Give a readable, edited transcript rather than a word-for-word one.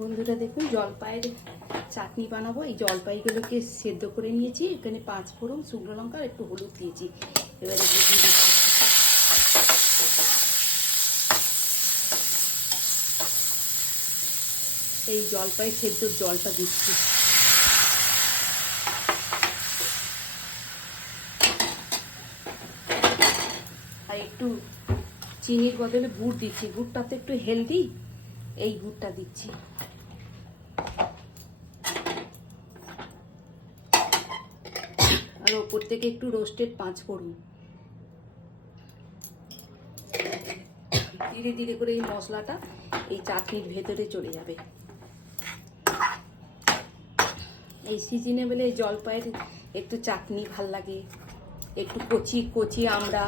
বন্ধুরা দেখুন, জলপাইয়ের চাটনি বানাবো। এই জলপাইগুলোকে সেদ্ধ করে নিয়েছি। এখানে 5 ফোড়ন, শুকনো লঙ্কা আর একটু হলুদ দিয়েছি। এবারে দিয়ে দিচ্ছি এই জলপাই সেদ্ধর জলটা দিচ্ছি। আর একটু চিনির বদলে গুড় দিচ্ছি। গুড়টা তো একটু হেলদি, এই গুড়টা দিচ্ছি। আর ওপর থেকে একটু রোস্টেড 5 ফোড়ন। ধীরে ধীরে করে এই মশলাটা এই চাটনির ভেতরে চলে যাবে। এই সিজনে বলে এই জলপাইয়ের একটু চাটনি ভাল লাগে, একটু কচি কচি আমরা